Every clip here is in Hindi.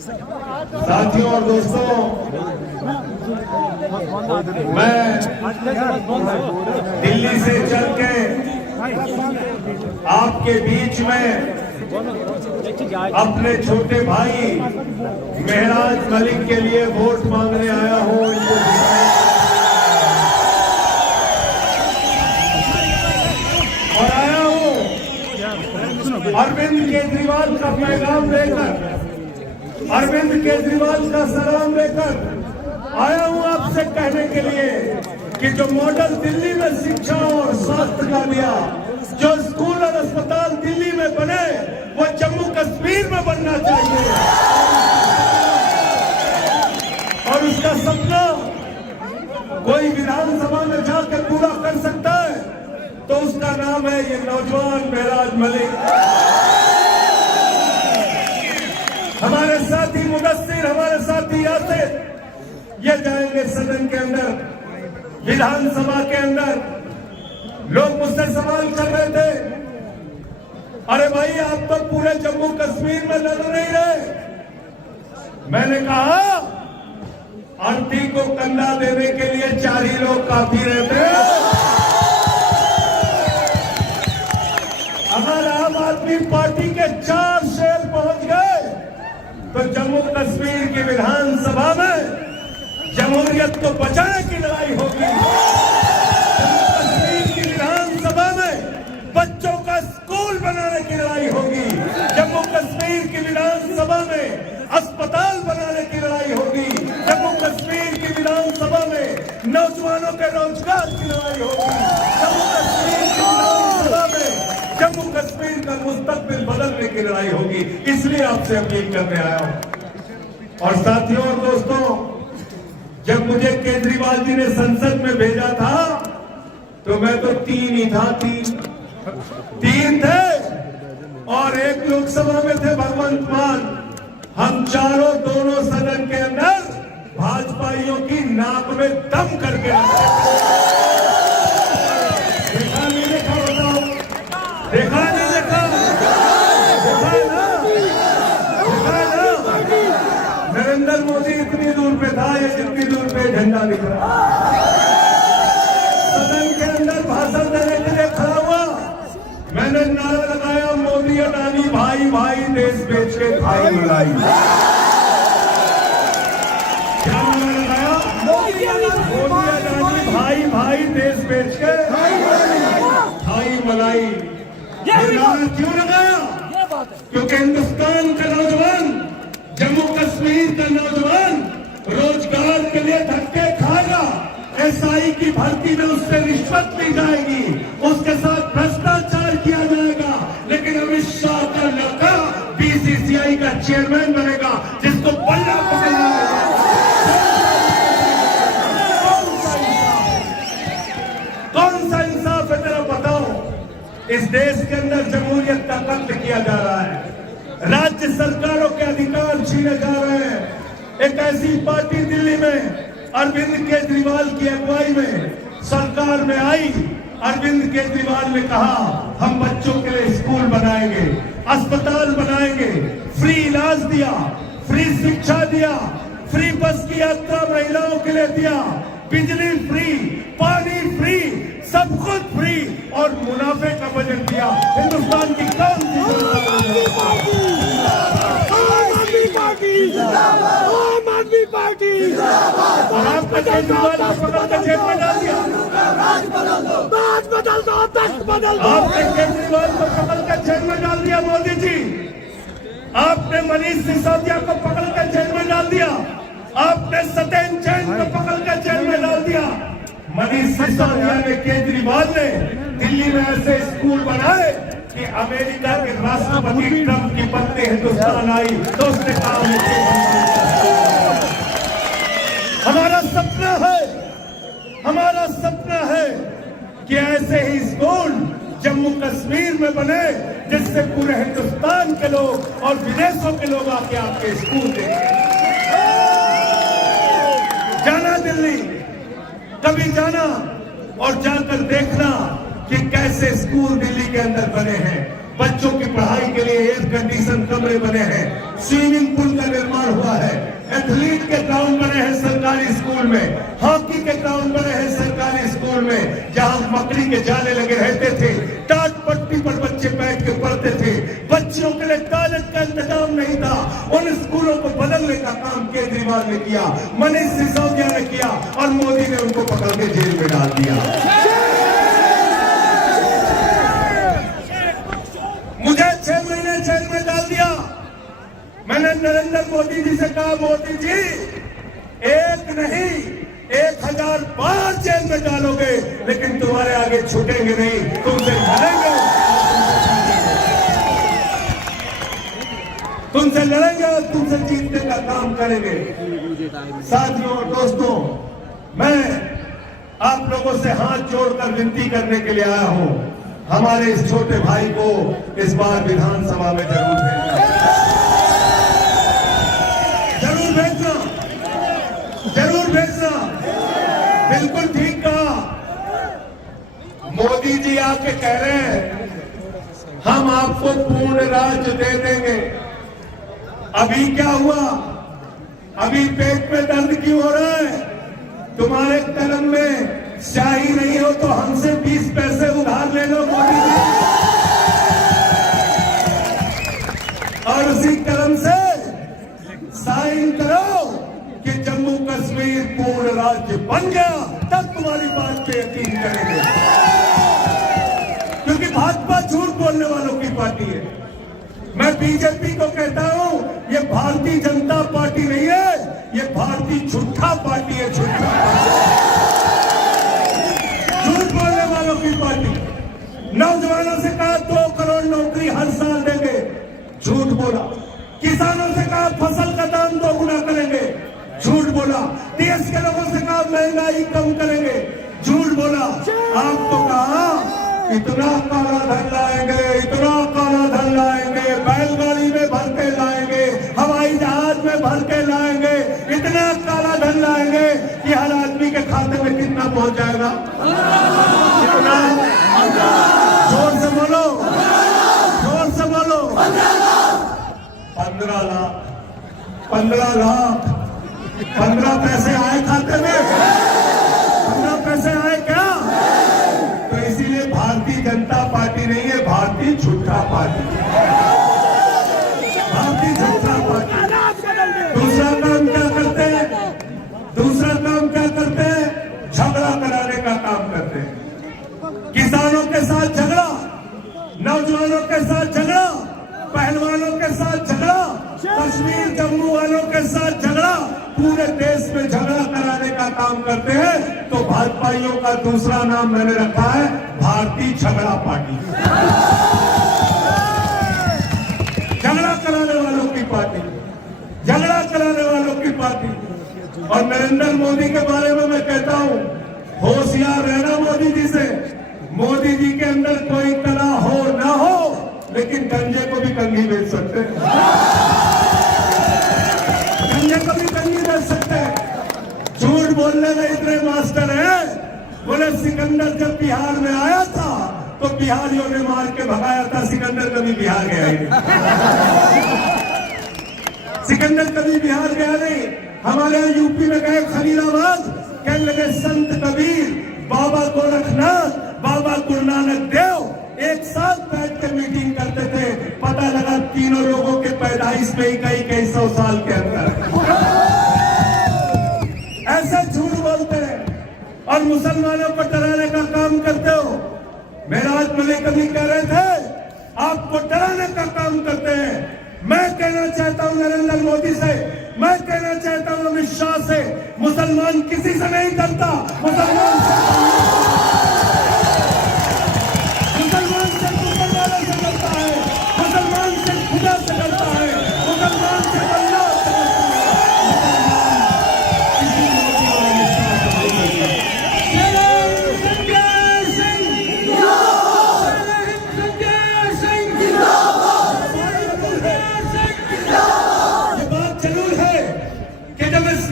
साथियों और दोस्तों, मैं दिल्ली से चल के आपके बीच में अपने छोटे भाई महराज मलिक के लिए वोट मांगने आया हूं। और आया हूं अरविंद केजरीवाल का पैगाम लेकर, अरविंद केजरीवाल का सलाम लेकर आया हूं आपसे कहने के लिए कि जो मॉडल दिल्ली में शिक्षा और स्वास्थ्य का दिया, जो स्कूल और अस्पताल दिल्ली में बने, वो जम्मू कश्मीर में बनना चाहिए। और उसका सपना कोई विधानसभा में जाकर पूरा कर सकता है तो उसका नाम है ये नौजवान महराज मलिक। हमारे साथी मुदस्सिर, हमारे साथी यासिर, ये जाएंगे सदन के अंदर, विधानसभा के अंदर। लोग मुझसे सवाल कर रहे थे, अरे भाई आप तो पूरे जम्मू कश्मीर में लड़ नहीं रहे। मैंने कहा आंटी को कंधा देने के लिए 4 ही लोग काफी रहते हैं। अगर आम आदमी पार्टी के 4 शेर पहुंच गए तो जम्मू कश्मीर की विधानसभा में जमहूरियत को बचाने की लड़ाई होगी। जम्मू कश्मीर की विधानसभा में बच्चों का स्कूल बनाने की लड़ाई होगी। जम्मू कश्मीर की विधानसभा में अस्पताल बनाने की लड़ाई होगी। जम्मू कश्मीर की विधानसभा में नौजवानों के रोजगार की लड़ाई होगी। जम्मू कश्मीर की विधानसभा में जम्मू कश्मीर का मुस्तकबिल बदलने की लड़ाई होगी। इसलिए आपसे अपील करने आया हूं। और साथियों और दोस्तों, जब मुझे केजरीवाल जी ने संसद में भेजा था तो मैं तो 3 ही था, 3 थे और 1 लोकसभा में थे भगवंत मान। हम चारों दोनों सदन के अंदर भाजपाइयों की नाक में दम करके देखा नहीं देखा, बताओ, देखा नहीं देखा, देखा ना, देखा ना। नरेंद्र मोदी इतनी दूर पे था, ये जितनी दूर पे झंडा दिख रहा। सदन के अंदर भाषण देने के लिए खड़ा हुआ, मैंने नारा लगाया, मोदी अडानी भाई भाई, देश बेच के भाई मलाई। क्या नारा लगाया? मोदी अडानी भाई भाई, देश बेच के भाई मलाई। ये नारा क्यों लगाया? क्योंकि हिंदुस्तान का नौजवान, जम्मू कश्मीर का नौजवान रोजगार के लिए धक्के खाएगा। एसआई की भर्ती में उससे रिश्वत ली जाएगी, उसके साथ भ्रष्टाचार किया जाएगा, लेकिन अमित शाह का लड़का बीसीसीआई का चेयरमैन बनेगा, जिसको बल्ला पकड़ना है। कौन सा इंसाफ है तेरा, बताओ। इस देश के अंदर जमहूरियत का कत्ल किया जा रहा है, राज्य सरकारों के अधिकार छीने जा रहे हैं। एक ऐसी पार्टी दिल्ली में अरविंद केजरीवाल की अगुवाई में सरकार में आई। अरविंद केजरीवाल ने कहा हम बच्चों के लिए स्कूल बनाएंगे, अस्पताल बनाएंगे, फ्री इलाज दिया, फ्री शिक्षा दिया, फ्री बस की यात्रा महिलाओं के लिए दिया, बिजली फ्री, पानी फ्री, सब कुछ फ्री और मुनाफे का बजट दिया। हिंदुस्तान की कौन सी आम आदमी पार्टी और आपका केजरीवाल को पकड़ कर जेल में डाल दिया। बात बदल दो, तख्त बदल दो। आपने केजरीवाल को पकड़ कर जेल में डाल दिया मोदी जी। आपने मनीष सिसोदिया को पकड़ कर जेल में डाल दिया। आपने सत्येंद्र जैन को पकड़ कर जेल में डाल दिया। मनीष सिसोदिया ने, केजरीवाल ने दिल्ली में ऐसे स्कूल बनाए कि अमेरिका के राष्ट्रपति ट्रंप की पत्नी हिंदुस्तान आई तो उसने कहा हमारा सपना है कि ऐसे ही स्कूल जम्मू कश्मीर में बने, जिससे पूरे हिंदुस्तान के लोग और विदेशों के लोग आके आपके स्कूल देखें। जाना दिल्ली, कभी जाना और जाकर देखना कि कैसे स्कूल दिल्ली के अंदर बने हैं। बच्चों की पढ़ाई के लिए एयर कंडीशन कमरे बने हैं, स्विमिंग पूल का निर्माण हुआ है, एथलीट के ग्राउंड बने हैं सरकारी स्कूल में, हॉकी के ग्राउंड बने हैं सरकारी स्कूल में, जहां मकड़ी के जाले लगे रहते थे, टाट पट्टी पर बच्चे बैठ के पढ़ते थे, बच्चों के लिए टॉयलेट का इंतजाम नहीं था। उन स्कूलों को बदलने का काम केजरीवाल ने किया, मनीष सिसोदिया ने किया और मोदी ने उनको पकड़ के जेल में डाल दिया। मुझे 6 महीने जेल में डाल दिया। मैंने नरेंद्र मोदी जी से कहा, मोदी जी एक नहीं 1000 बार जेल में डालोगे, लेकिन तुम्हारे आगे छूटेंगे नहीं, तुमसे लड़ेंगे, तुमसे लड़ेंगे और तुमसे जीतने का काम करेंगे। साथियों और दोस्तों, मैं आप लोगों से हाथ जोड़कर विनती करने के लिए आया हूं, हमारे इस छोटे भाई को इस बार विधानसभा में जरूर भेजना, जरूर भेजना, जरूर भेजना। बिल्कुल ठीक कहा, मोदी जी आके कह रहे हैं हम आपको पूर्ण राज्य दे देंगे। अभी क्या हुआ? अभी पेट में दर्द क्यों हो रहा है? तुम्हारे कलम में स्याही नहीं हो तो हमसे 20 पैसे उधार ले लो मोदी जी, और उसी कलम से साइन करो कि जम्मू कश्मीर पूर्ण राज्य बन गया, तब तुम्हारी बात पे यकीन करेंगे। क्योंकि भाजपा झूठ बोलने वालों की पार्टी है। मैं बीजेपी को कहता हूं, ये भारतीय जनता पार्टी नहीं है, ये भारतीय झूठा पार्टी है, झूठा झूठ बोलने वालों की पार्टी। नौजवानों से कहा 2 करोड़ नौकरी हर साल देंगे, झूठ बोला। किसानों से कहा फसल का दाम 2 गुना करेंगे, झूठ बोला। देश के लोगों से कहा महंगाई कम करेंगे, झूठ बोला। आपको कहा इतना काला धन लाएंगे, इतना काला धन लाएंगे, बैलगाड़ी में भर के लाएंगे, हवाई जहाज में भर के लाएंगे, इतना काला धन लाएंगे कि हर आदमी के खाते में कितना पहुंच जाएगा? इतना, जोर से बोलो, जोर से बोलो। 15 लाख, 15 लाख, 15 पैसे आए खाते में? 15 पैसे आए क्या? तो इसीलिए भारतीय जनता पार्टी नहीं है, भारतीय झूठा पार्टी, भारतीय झूठा पार्टी। दूसरा काम क्या करते हैं? दूसरा काम क्या करते हैं? झगड़ा कराने का काम करते हैं। किसानों के साथ झगड़ा, नौजवानों के साथ झगड़ा, पहलवानों के साथ झगड़ा, कश्मीर जम्मू वालों के साथ झगड़ा, पूरे देश में झगड़ा कराने का काम करते हैं। तो भाजपाइयों का दूसरा नाम मैंने रखा है भारतीय झगड़ा पार्टी, झगड़ा कराने वालों की पार्टी, झगड़ा कराने वालों की पार्टी। और नरेंद्र मोदी के बारे में मैं कहता हूं, होशियार रहना मोदी जी से। मोदी जी के अंदर कोई कला हो ना हो, लेकिन गंजे को भी कंघी बेच सकते हैं, गंजे को भी कंघी बेच सकते हैं। झूठ बोलने में इतने मास्टर हैं, बोले सिकंदर जब बिहार में आया था तो बिहारियों ने मार के भगाया था, सिकंदर कभी बिहार गया ही नहीं। सिकंदर कभी बिहार गया नहीं। हमारे यहाँ यूपी में गए खलीलाबाद, कहने लगे संत कबीर, बाबा गोरखनाथ, बाबा गुरु नानक देव एक साथ बैठ के मीटिंग करते थे। पता लगा तीनों लोगों के पैदाइश में ही कई 100 साल के अंदर। ऐसे झूठ बोलते हैं और मुसलमानों को डराने का काम करते हो। मेराज मलिक कभी कह रहे थे आपको डराने का काम करते हैं। मैं कहना चाहता हूं नरेंद्र मोदी से, मैं कहना चाहता हूं अमित शाह से, मुसलमान किसी से नहीं डरता, मुसलमान से ऊपर वाले से डरता है, मुसलमान से खुदा से डरता है, मुसलमान से अल्लाह से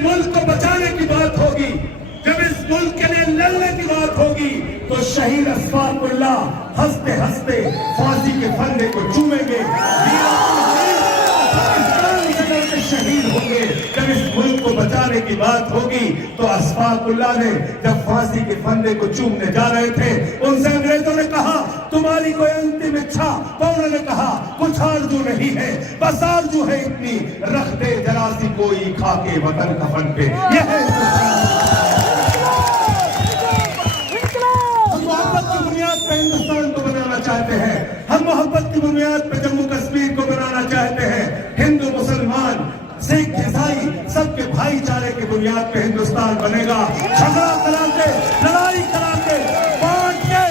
मुल्क को बचाने की बात होगी, जब इस मुल्क के लिए लड़ने वीर अशफाकुल्लाह हंसते हंसते फांसी के फंदे को चूमेंगे। पाकिस्तान से लड़के शहीद होंगे। जब इस मुल्क को बचाने की बात होगी तो अशफाकुल्लाह ने जब फांसी के फंदे को चूमने जा रहे थे, उनसे अंग्रेजों ने कहा तुम्हारी कोई अंतिम इच्छा? तो उन्होंने कहा कुछ आरजू नहीं है, बस आरजू है इतनी, रख दे जरा सी कोई खाके वतन कफन पे। यह है मोहब्बत की बुनियाद पे हिंदुस्तान को बनाना चाहते हैं। हम मोहब्बत की बुनियाद पे जम्मू कश्मीर को बनाना चाहते हैं। हिंदू मुसलमान सिख ईसाई सबके भाईचारे की बुनियाद पे हिंदुस्तान बनेगा। झगड़ा करा के, लड़ाई करा के, बांट के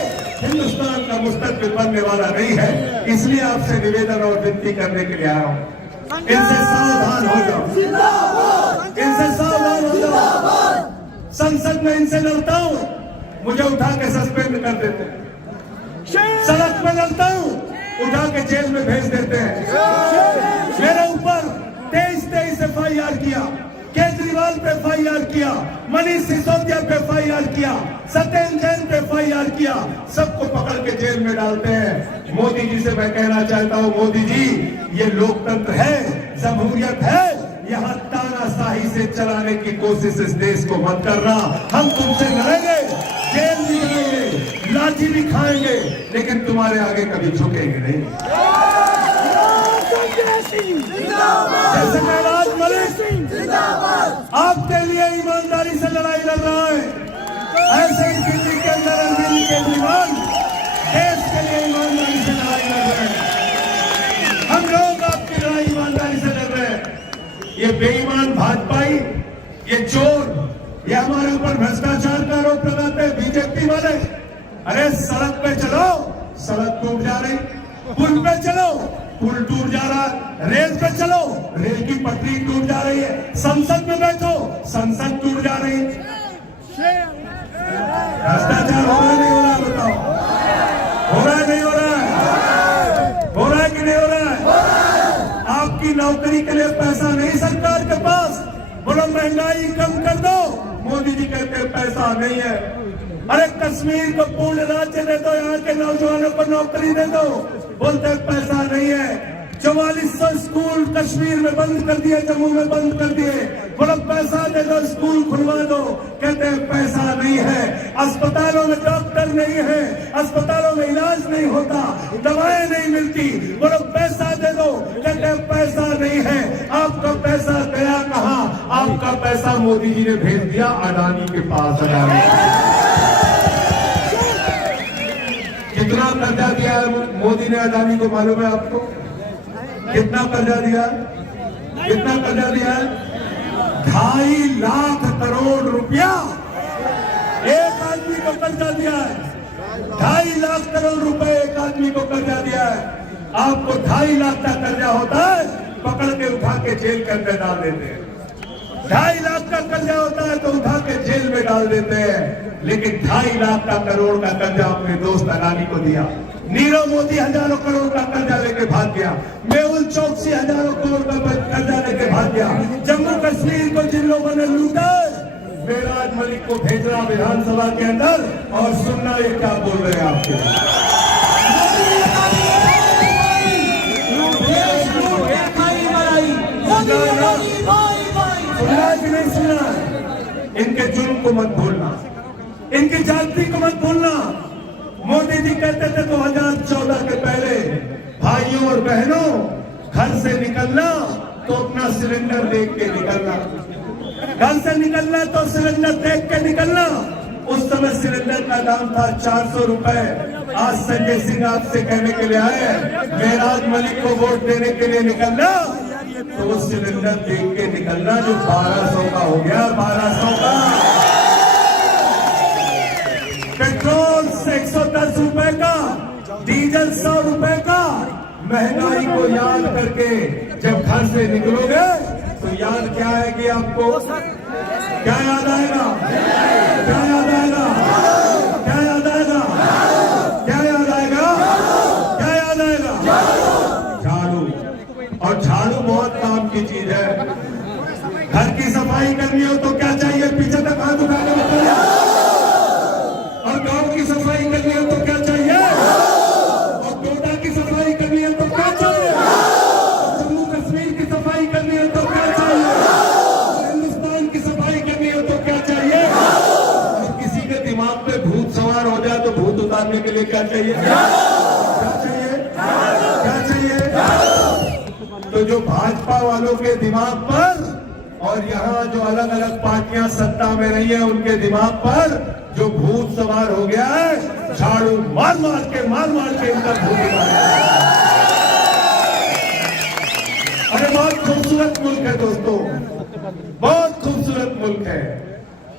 हिंदुस्तान का मुस्तकबिल बनने वाला नहीं है। इसलिए आपसे निवेदन और विनती करने के लिए आया हूं, इनसे सावधान हो जाओ, इनसे सावधान हो जाओ। संसद में इनसे लड़ता हूं, मुझे उठा के सस्पेंड कर देते हैं। सड़क पे लड़ता हूं, उठा के जेल में भेज देते हैं। मेरे ऊपर 23 FIR किया, केजरीवाल पे FIR किया, मनीष सिसोदिया पे FIR किया, सत्येंद्र जैन पे FIR किया, सबको पकड़ के जेल में डालते हैं। मोदी जी से मैं कहना चाहता हूं, मोदी जी ये लोकतंत्र है, जमहूरियत है, यहाँ तानाशाही से चलाने की कोशिश इस देश को मत करना। हम तुमसे लड़ेंगे, जेल भी जाएंगे, लाठी भी खाएंगे, लेकिन तुम्हारे आगे कभी झुकेंगे नहीं। जैसे महराज मलिक आपके लिए ईमानदारी से लड़ाई लड़ रहा है, ऐसे ही दिल्ली के अंदर अरविंद केजरीवाल देश के लिए ईमानदारी से लड़ाई लड़ रहे हैं। हम लोग आपकी लड़ाई ईमानदारी से लड़ रहे हैं। ये बेईमान भाजपाई, ये चोर, ये हमारे ऊपर भ्रष्टाचार का आरोप लगाते हैं बीजेपी वाले। अरे सड़क पे चलो, सड़क टूट जा रही, पुल पे चलो, पुल टूट जा रहा, रेल पे चलो, रेल की पटरी टूट जा रही है, संसद में बैठो, संसद टूट जा रही है। भ्रष्टाचार हो रहा है नहीं हो रहा? बताओ, हो रहा है नहीं हो रहा है? हो रहा है कि नहीं हो रहा है? आपकी नौकरी के लिए पैसा नहीं सरकार के पास, बोलो महंगाई कम कर दो, मोदी जी कहते हैं पैसा नहीं है। अरे कश्मीर को पूर्ण राज्य दे दो, यहाँ के नौजवानों को नौकरी दे दो, बोलते पैसा नहीं है। 4400 स्कूल कश्मीर में बंद कर दिए, जम्मू में बंद कर दिए, बोलो पैसा दे दो, स्कूल खुलवा दो, कहते हैं पैसा नहीं है। अस्पतालों में डॉक्टर नहीं है, अस्पतालों में इलाज नहीं होता, दवाएं नहीं मिलती, बोलो पैसा दे दो, कहते हैं पैसा नहीं है। आपका पैसा गया कहाँ? आपका पैसा मोदी जी ने भेज दिया अडानी के पास। अडानी कितना कर्जा दिया है मोदी ने अडानी को, मालूम है आपको? कितना कर्जा दिया? कितना कर्जा दिया है? 2.5 लाख करोड़ रुपया एक आदमी को कर्जा दिया है। 2.5 लाख करोड़ रुपए एक आदमी को कर्जा दिया है। आपको 2.5 लाख का कर्जा होता है, पकड़ के उठा के जेल के अंदर डाल देते हैं। 2.5 लाख का कर्जा होता है तो उठा के जेल में डाल देते हैं, लेकिन 2.5 लाख का करोड़ का कर्जा अपने दोस्त अडानी को दिया। नीरव मोदी हजारों करोड़ का कर्जा लेके भाग गया, मेहुल चौकसी हजारों करोड़ का कर्जा लेके भाग गया। जम्मू कश्मीर को जिन लोगों ने लूटा, महराज मलिक को भेजना विधानसभा के अंदर, और सुनना ये क्या बोल रहे हैं आपके। सुनना कि नहीं सुनना? इनके जुल्म को मत भूलना, इनकी जाति को मत भूलना। मोदी जी कहते थे 2014 के पहले, भाइयों और बहनों घर से निकलना तो अपना सिलेंडर देख के निकलना, घर से निकलना तो सिलेंडर देख के निकलना। उस समय सिलेंडर का दाम था 400 रुपए। आज संजय सिंह आपसे कहने के लिए आए, महराज मलिक को वोट देने के लिए निकलना तो वो सिलेंडर देख के निकलना जो 1200 का हो गया, 1200 का। पेट्रोल 110 रुपए का, डीजल 100 रुपए का। महंगाई को याद करके जब घर से निकलोगे तो याद क्या आएगी आपको? क्या याद आएगा? क्या याद आएगा? क्या याद आएगा? क्या याद आएगा? क्या याद आएगा? झाड़ू। और झाड़ू बहुत काम की चीज है। घर की सफाई करनी हो तो क्या चाहिए? पीछे तक हाथ उठा के बताइए। और गांव की सफाई करनी हो तो लिए क्या चाहिए? क्या चाहिए? क्या चाहिए? तो जो भाजपा वालों के दिमाग पर और यहाँ जो अलग अलग पार्टियां सत्ता में रही है उनके दिमाग पर जो भूत सवार हो गया है, झाड़ू मार मार के इनका भूत उतार। अरे बहुत खूबसूरत मुल्क है दोस्तों, बहुत खूबसूरत मुल्क है,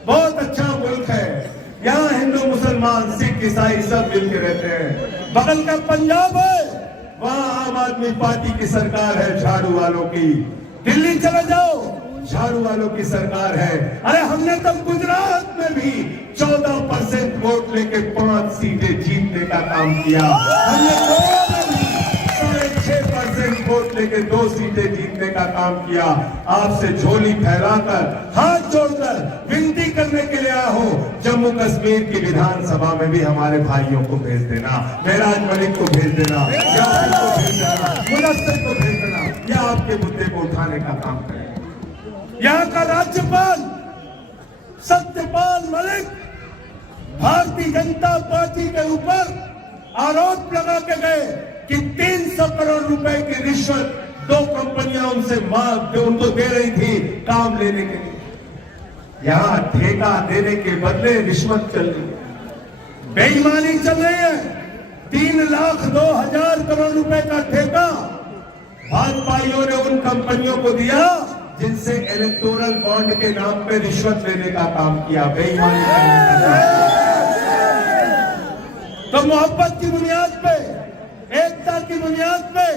बहुत अच्छा मुल्क है। यहाँ हिंदू मुसलमान सिख ईसाई सब मिलकर रहते हैं। बगल का पंजाब है, वहाँ आम आदमी पार्टी की सरकार है झाड़ू वालों की। दिल्ली चले जाओ, झाड़ू वालों की सरकार है। अरे हमने तो गुजरात में भी 14% वोट लेके 5 सीटें जीतने का काम किया। हमने गोवा में भी 6.5% वोट लेके 2 सीटें जीतने का काम किया। आपसे झोली फैलाकर हाथ जोड़कर विनती करने के लिए आया हूं, जम्मू कश्मीर की विधानसभा में भी हमारे भाइयों को भेज देना, मेराज मलिक को भेज देना, यासिर को भेज देना, मुदस्सिर को भेज देना, या आपके मुद्दे को उठाने का काम करें। यहाँ का राज्यपाल सत्यपाल मलिक भारतीय जनता पार्टी के ऊपर आरोप लगा के गए कि 300 करोड़ रुपए की रिश्वत 2 कंपनियां उनको दे रही थी काम लेने के लिए। यहाँ ठेका देने के बदले रिश्वत चल रही है, बेईमानी चल रही है। 3,02,000 करोड़ रुपए का ठेका भाजपाइयों ने उन कंपनियों को दिया जिनसे इलेक्टोरल बॉन्ड के नाम पे रिश्वत लेने का काम किया, बेईमानी करने का काम किया। तो मोहब्बत की बुनियाद पे, एकता की बुनियाद पे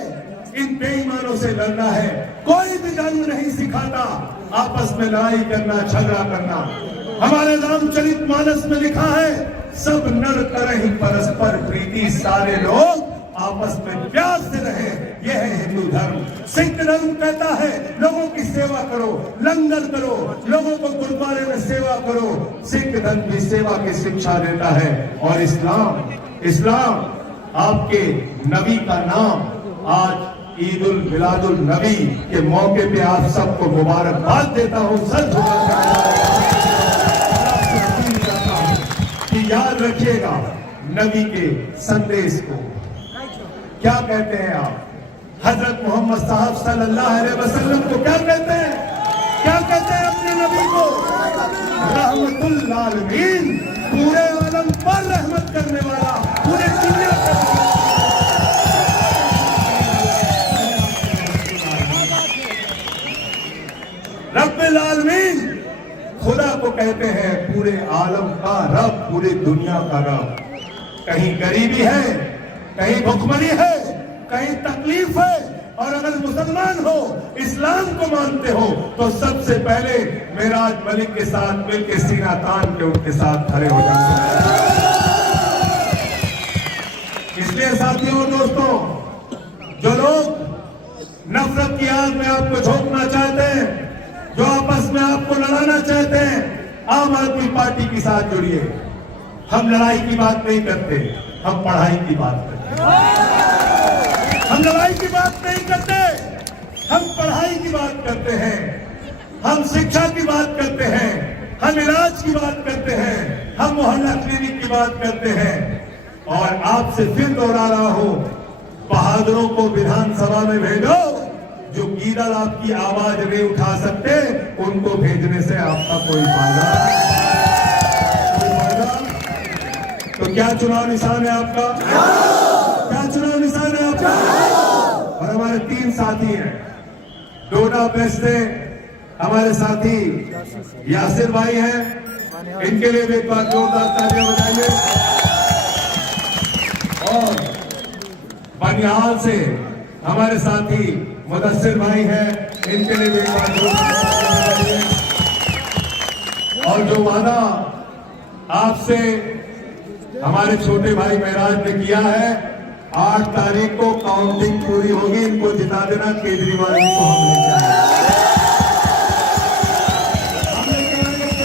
इन बेईमानों से लड़ना है। कोई भी जंग नहीं सिखाता आपस में लड़ाई करना, झगड़ा करना। हमारे रामचरित मानस में लिखा है, सब नर करहि परस्पर प्रीति, सारे लोग आपस में प्यार से रहे, यह है हिंदू धर्म। सिख धर्म कहता है लोगों की सेवा करो, लंगर करो, लोगों को गुरुद्वारे में सेवा करो। सिख धर्म भी सेवा की शिक्षा देता है। और इस्लाम आपके नबी का नाम, आज ईद उल मिलादुल नबी के मौके पे आप सबको मुबारकबाद देता हूं। सर कि याद रखिएगा नबी के संदेश को। क्या कहते हैं आप? हजरत मोहम्मद साहब सल्लल्लाहु अलैहि वसल्लम को क्या कहते हैं? क्या कहते हैं अपने नबी को? रहमतुल आलमीन, पूरे आलम पर रहमत करने वाला, पूरे दुनिया पर। रब्बुल आलमीन खुदा को कहते हैं पूरे आलम का रब, पूरी दुनिया का रब। कहीं गरीबी है, कहीं भुखमरी है, कहीं तकलीफ है, और अगर मुसलमान हो, इस्लाम को मानते हो, तो सबसे पहले मेराज मलिक के साथ मिलकर सीना तान के उनके साथ खड़े हो जाते। इसलिए साथियों और दोस्तों, जो लोग नफरत की आग में आपको झोंकना चाहते हैं, जो आपस में आपको लड़ाना चाहते हैं, आम आदमी पार्टी के साथ जुड़िए। हम लड़ाई की बात नहीं करते, हम पढ़ाई की बात करते हैं। हम लड़ाई की बात नहीं करते, हम पढ़ाई की बात करते हैं। हम शिक्षा की बात करते हैं, हम इलाज की बात करते हैं, हम मोहल्ला क्लिनिक की बात करते हैं। और आपसे फिर दोहरा रहा हूं, बहादुरों को विधानसभा में भेजो। जो गीदड़ आपकी आवाज नहीं उठा सकते, उनको भेजने से आपका कोई फायदा। तो क्या चुनाव निशान है आपका? क्या चुनाव निशान है आपका? और हमारे 3 साथी हैं, डोडा बेस्ट से हमारे साथी यासिर भाई हैं, इनके लिए भी एक बार जोरदार तालियां बजाइए। और बनिहाल से हमारे साथी मुदस्सिर भाई हैं, इनके लिए भी एक बार जोरदार तालियां बजाइए। और जो वादा आपसे हमारे छोटे भाई मेराज ने किया है, 8 तारीख को काउंटिंग पूरी होगी, इनको जिता देना। केजरीवाल जी को हम लेके आएंगे,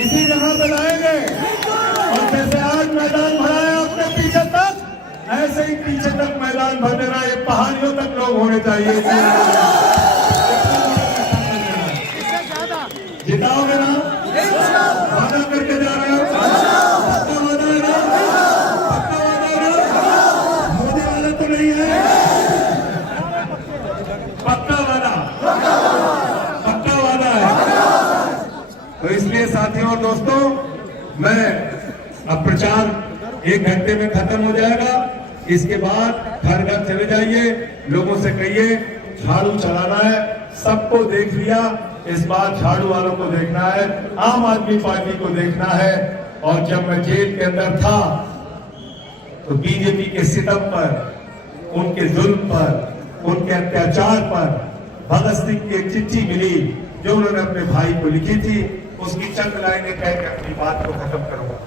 इसी जगह पे लाएंगे। और जैसे आज मैदान भरा है अपने पीछे तक, ऐसे ही पीछे तक मैदान भर देना। ये पहाड़ियों तक लोग होने चाहिए। जिताओगे ना? वादा करके जा रहे हो? वादा है ना? दोस्तों, मैं अब प्रचार 1 घंटे में खत्म हो जाएगा। इसके बाद घर घर चले जाइए, लोगों से कहिए झाड़ू चलाना है। सबको देख लिया, इस बार झाड़ू वालों को देखना है, आम आदमी पार्टी को देखना है। और जब मैं जेल के अंदर था तो बीजेपी के सितम पर, उनके जुल्म पर, उनके अत्याचार पर भगत सिंह की एक चिट्ठी मिली जो उन्होंने अपने भाई को लिखी थी। उसकी चंद लाइनें कहकर अपनी बात को खत्म करूंगा।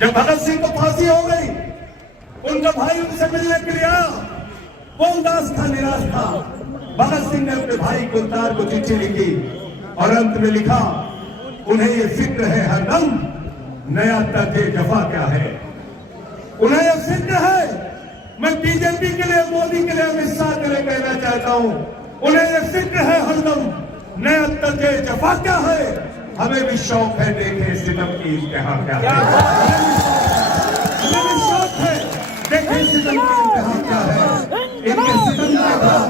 जब भगत सिंह को फांसी हो गई, उनका भाई उनसे मिलने के लिए आया। वो उदास था, निराश था। भगत सिंह ने अपने भाई गुलजार को चिट्ठी लिखी और अंत में लिखा, उन्हें ये फिक्र है हरदम नया तर्ज जफा क्या है। उन्हें यह फिक्र है, मैं बीजेपी के लिए, मोदी के लिए, अमित शाह के लिए कहना चाहता हूं, उन्हें यह फिक्र है हरदम नया तर्ज जफा क्या है। हमें भी शौक है देखें सितम की इंतहा क्या है। हमें भी शौक है देखें सितम की इंतहा क्या है। इनके सितम के खिलाफ,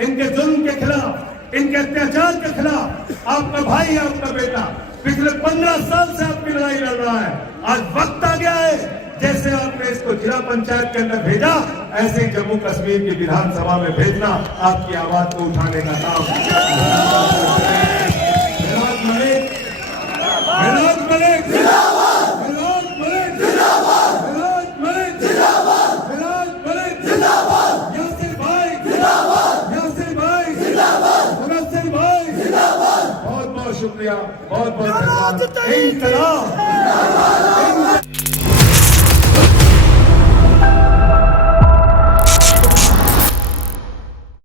इनके जुल्म के खिलाफ, इनके अत्याचार के खिलाफ आपका भाई, आपका बेटा पिछले 15 साल से आपकी लड़ाई लड़ रहा है। आज वक्त आ गया है, जैसे आपने इसको जिला पंचायत के अंदर भेजा, ऐसे ही जम्मू कश्मीर की विधानसभा में भेजना, आपकी आवाज को उठाने का काम। मिलाद मलिक, मिलाद मलिक जिंदाबाद, मिलाद मलिक जिंदाबाद, मिलाद मलिक जिंदाबाद, मिलाद मलिक जिंदाबाद, यासिर भाई जिंदाबाद, यासिर भाई जिंदाबाद, मुनस्सिर भाई जिंदाबाद। बहुत बहुत शुक्रिया, बहुत बहुत धन्यवाद। इंकलाब।